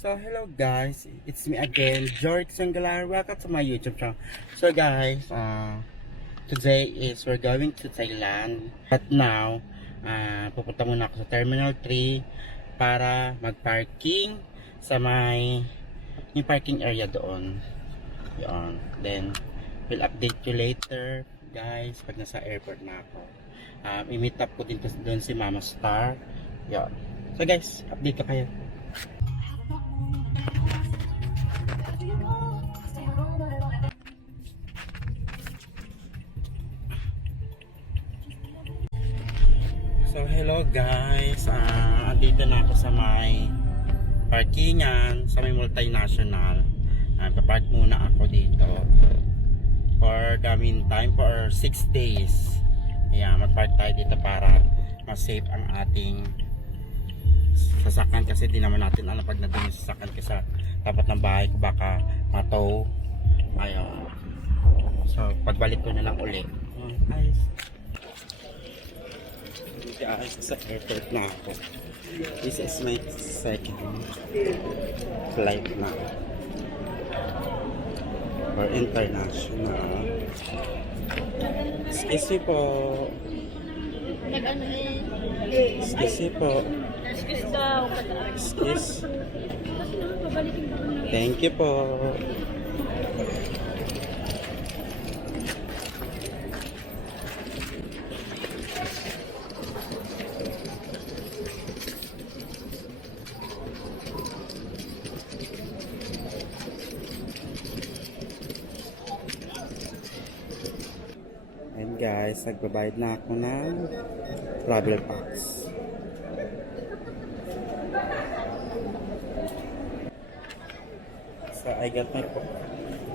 So hello guys, it's me again, George Sanggalar. Welcome to my YouTube channel. So guys, today is we're going to Thailand. But now, pupunta muna ako sa Terminal 3 para mag-parking sa yung parking area doon. Yun. Then, we'll update you later guys pag nasa airport na ako. I-meet up ko din doon si Mama Star. Yun. So guys, update ka kayo. So hello guys, andito na ako sa may parkingan, sa may multinational. Papark muna ako dito for the meantime for 6 days. Ayan, magpark tayo dito para mas safe ang ating sasakyan, kasi di naman natin alam pag nandun yung sasakyan kasi sa tapat ng bahay ko baka matow. Ayun, so pagbalik ko na lang ulit. Guys, sa airport na ako. This is my second flight na for international. Excuse me po. Excuse me po. Excuse daw. Excuse. Thank you po. And guys, nagbabayad na ako ng travel pass. So I got my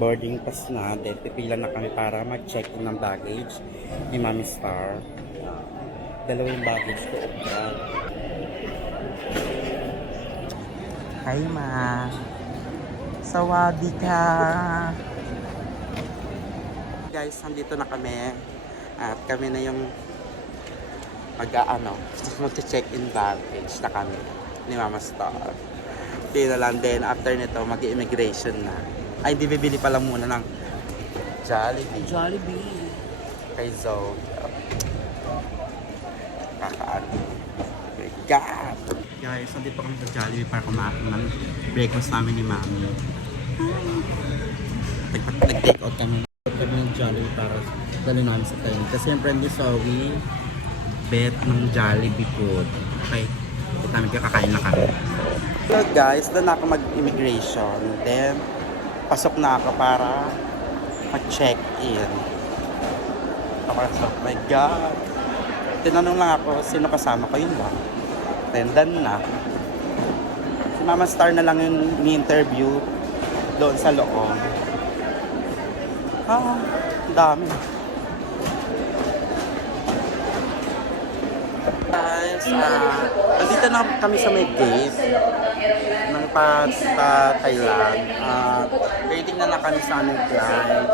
boarding pass na. Then pipila na kami para mag-check-in ng baggage ni Mami Star. Dalawa yung baggage ko. Hi ma. Sawadee ka. Guys, nandito na kami at kami na yung mag-check-in baggage na kami ni Mama Star. Tira lang din, after nito mag-immigration na. Ay, hindi, bibili pala muna ng Jollibee kay Zoe. Kakaano. Oh my God! Guys, nandito kami sa Jollibee para kumain ng breakfast namin ni Mami. Nag-take out kami ng Jollibee para dali namin sa Thailand. Kasi yung friend ni Zoe, bet ng Jollibee food. Okay, ito namin kakain na kami. So guys, doon ako mag-immigration. Then, pasok na ako para mag-check-in. Oh my God! Tinanong lang ako, sino kasama ko, yun lang. Then, done na. Si Mama Star na lang yung ni-interview doon sa loob. Dami. Guys, nandito na kami sa may gate ng Thailand. Waiting na kami sa aming flight.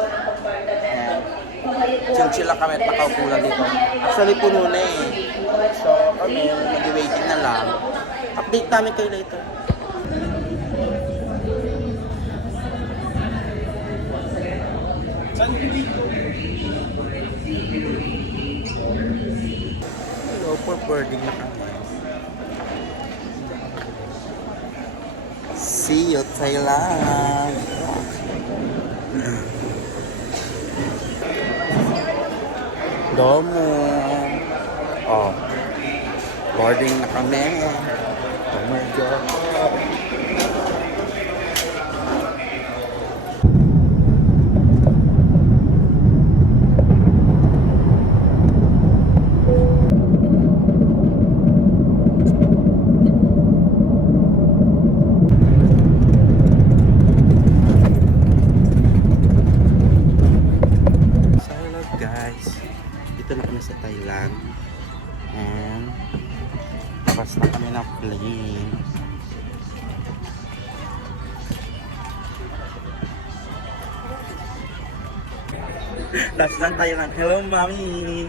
Chill-chill lang kami at nakaupo lang dito. Actually, puno na eh. So, kami, mag-waiting na lang. Update namin kayo later. Hello, for boarding na kami. See you, Thailand! Domo! Oh, boarding na kami. Oh my God! Dito na kami sa Thailand and tapos na kami ng plane. Last lang tayo ng hello mami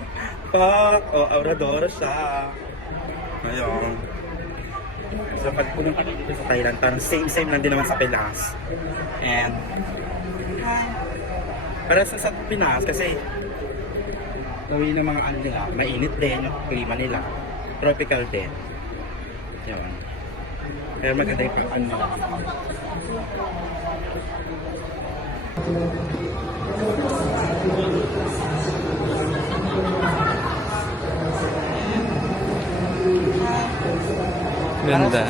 pak, oh auradora siya. Ayun. So pag pumunta ka dito sa Thailand, parang same lang din naman sa Pinas. And para sa Pinas kasi gawin ng mga ano nila, mainit din yung klima nila. Tropical din. Yun. Pero maganda yung ano. Ganda.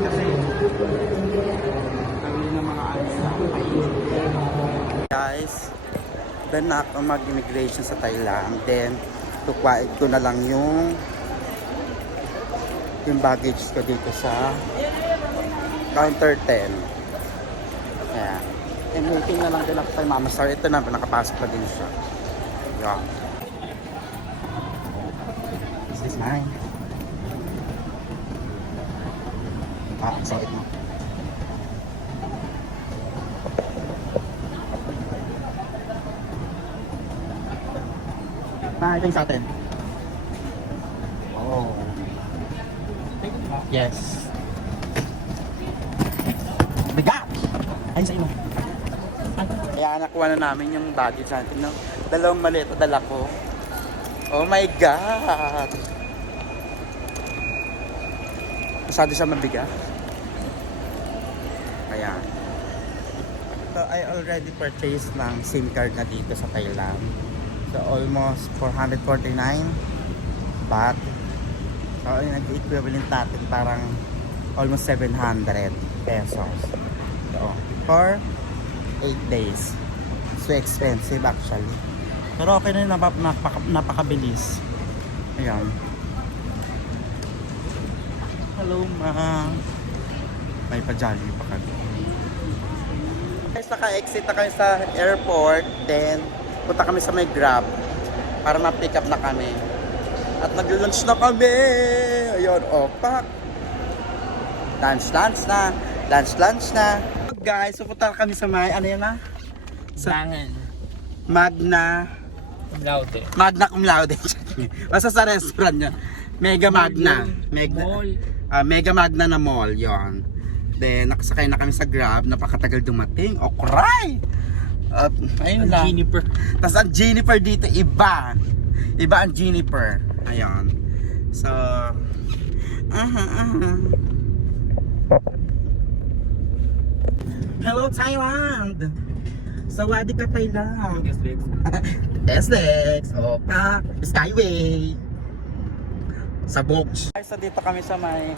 Kasi gawin ng mga ano nila, mainit. Guys, then na ako mag-immigration sa Thailand. Then, tukwait ko na lang yung baggage ko dito sa counter 10. Ayan. And waiting na lang din ako kay Mama Star. Ito na, nakapasok na din siya. Ayan. Is this mine? Ah, sorry mo. Ito yung sa atin. Oh. Yes. Bigat! Ayun sa ino. Kaya nakuha na namin yung baggage natin. No? Dalawang maleta dala ko. Oh my God! Masyado siya mabigat. Ayan. So I already purchased ng SIM card na dito sa Thailand. So almost 449 baht. So nag-equivalent natin parang almost 700 pesos. So for 8 days. So expensive actually. Pero okay na yun, napakabilis. Ayan. Hello ma. May pa-jolly pa kami. Guys, naka-exit na kami sa airport. Then punta kami sa may Grab para ma-pick up na kami. At nag-lunch na kami. Ayun, opak. Lunch na. Lunch na. Guys, pupunta kami sa may, ano yan na? Sa Magna Cum Laude. Basta sa restaurant niya. Mega Magna. Mega Magna na mall, yon. Then, nakasakay na kami sa Grab. Napakatagal dumating. O, cry! Ayun lang. Juniper. Tapos ang Juniper dito, iba. Iba ang Juniper. Ayun. So, Hello, Thailand! Sawadee ka, Thailand! SLEX! Opa! Skyway! Sa Box. So, dito kami sa may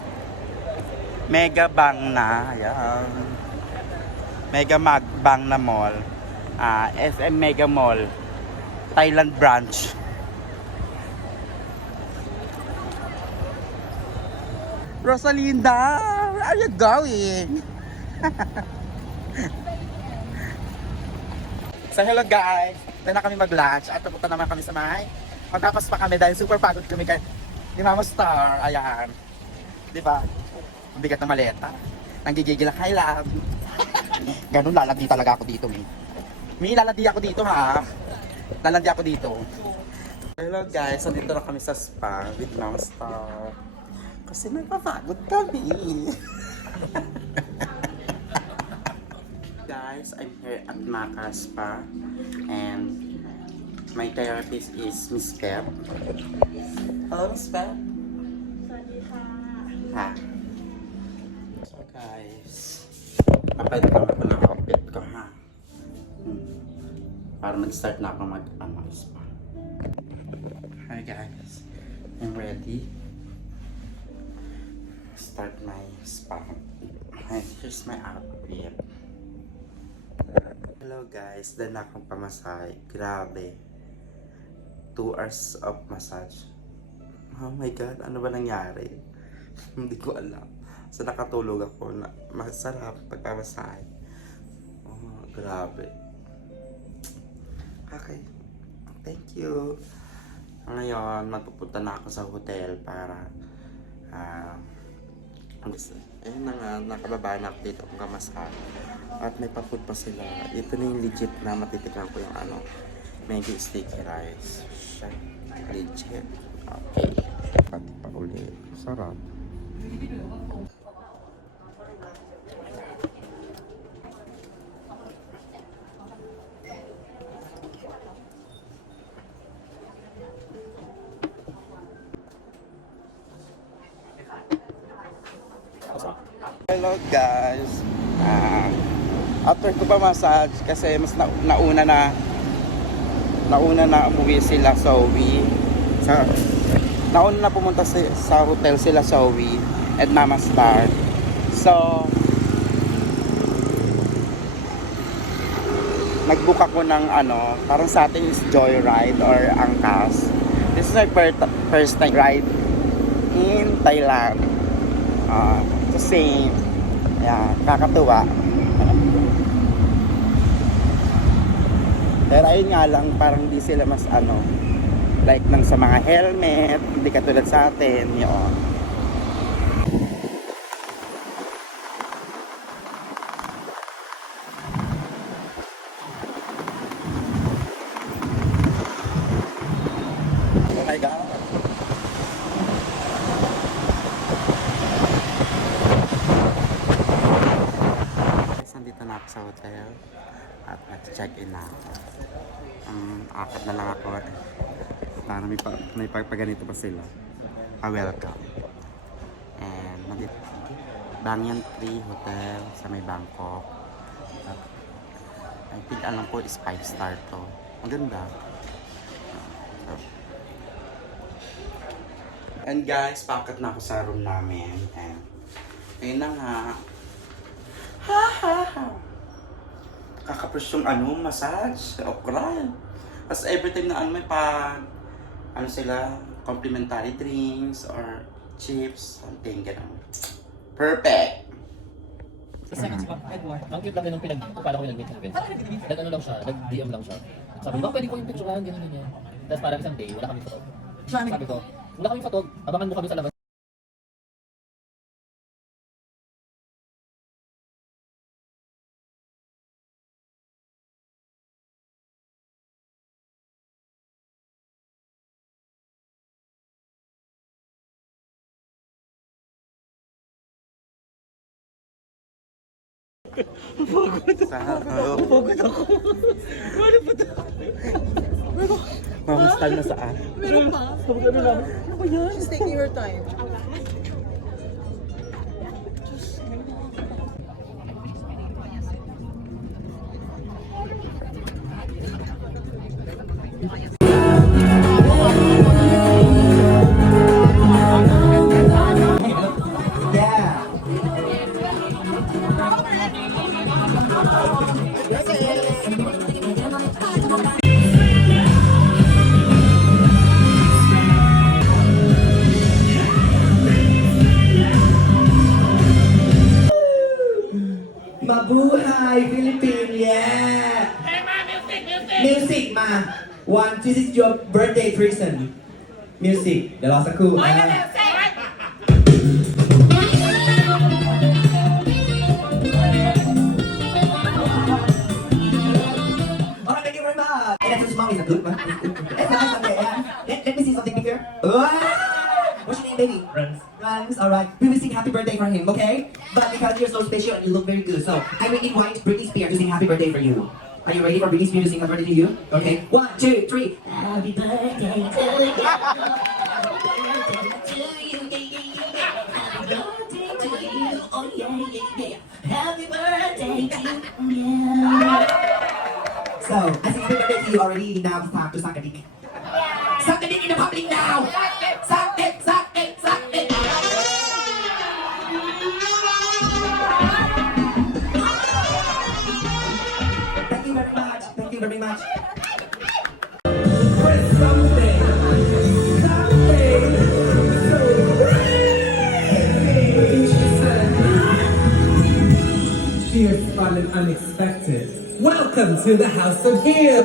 Mega Bang na. Ayan. Mega Bang na mall. SM Mega Mall. Thailand branch. Rosalinda! Where are you going? So hello guys! Ito na kami mag-lunch at pupunta naman kami sa may magkapas pa kami dahil super pagod kami kay ni Mama Star. Ayan. Di ba? Bigat na maleta. Nanggigigil ang hi love. Ganun lalandi talaga ako dito, May lalandi ako dito ha. Lalandi ako dito. Hello guys, so dito na kami sa spa with Mama Star. Kasi nagpapagod kami. Guys, I'm here at Maka Spa and my therapist is Miss Pep. Hello, Miss Pep. Ha. So guys, papayad ko na ng outfit ko ha. Para mag-start na ako mag-spa. Hi guys, I'm ready. Start my spa. Here's my outfit. Hello guys, dahil na akong pamasahe. Grabe. 2 hours of massage. Oh my god, ano ba nangyari? Hindi ko alam. So nakatulog ako na masarap pagpamasahe. Oh, grabe. Okay. Thank you. Ngayon, magpupunta na ako sa hotel para ayun na nga, nakababa na ako dito kung kamasahe. At may pa-food pa sila. Ito na yung legit na matitikman ko yung Maggi sticky rice. Siya, legit. Okay. Pati pa ulit. Sarap. Hello guys. After ko pa massage kasi mas nauna na umuwi sila nauna na pumunta sa hotel sila Zoe at Mama Star. So nag-book ako ng parang sa atin is Joyride or Angkas. This is my first time ride in Thailand. The same. Yeah, kakatuwa. Pero ayun nga lang, parang di sila mas like nang sa mga helmet, hindi katulad sa atin, yun. Oh my God. Nandito na ako sa hotel at nag-check-in na ako. Akad na lang ako. Para may pagpaganito pa sila. Welcome. And nandito Banyan Tree Hotel sa may Bangkok. At I think alam ko is 5-star to. Ang ganda. And guys, pakat na ako sa room namin. And ayun na nga. Ha ha ha. Kakapros yung massage. Okra. As every time na may sila, complimentary drinks or chips, something gano'n. Perfect! Isa nga si Edward. Ang cute lang din ng pinag-upala ko yung nag-meet namin. Nag-ano lang siya, nag-DM lang siya. Sabi ko, pwede ko yung picturean, gano'n. Tapos parang isang day, wala kami photo. Sabi ko, wala kami photo, abangan mo kami sa labas. Pagod ako. Ano ba ito? Mamastal na saan? Meron pa? Ano ba yan? Just taking your time. Mabuhay, Philippine, yeah! Hey, ma, music, music! Music, ma! One, this is your birthday present. Music, ดี๋ยวรอสักครู่ Oy, na, music! Alright, thank you very much. Hey, that's so small, is that good, man? That's nice, okay, yeah. Let me see something bigger. What's your name, baby? Rans, alright. We will sing happy birthday for him, okay? But because you're so special and you look very good, so I will invite Britney Spears to sing happy birthday for you. Are you ready for Britney Spears to sing happy birthday to you? Okay. 1, 2, 3. Happy birthday to you. Happy birthday to you. Happy birthday to you. Oh yeah, yeah, yeah. Happy birthday to you. So, I sing happy birthday to you already. Now it's time to suck a dick. Suck a dick in the public now. Suck it, suck it, suck it. Thank you very much. Thank you very much. Cheers, fun and unexpected. Welcome to the House of Here.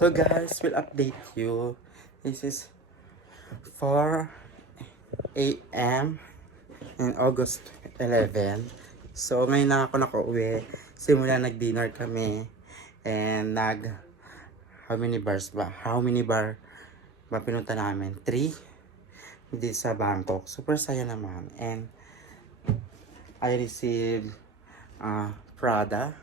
So guys, we'll update you. This is 4 a.m. in August 11. So ngayon na ako nakauwi. Simula nag-dinner kami. And how many bars ba? How many bar ba pinunta namin? 3? Dito sa Bangkok. Super saya naman. And I received Prada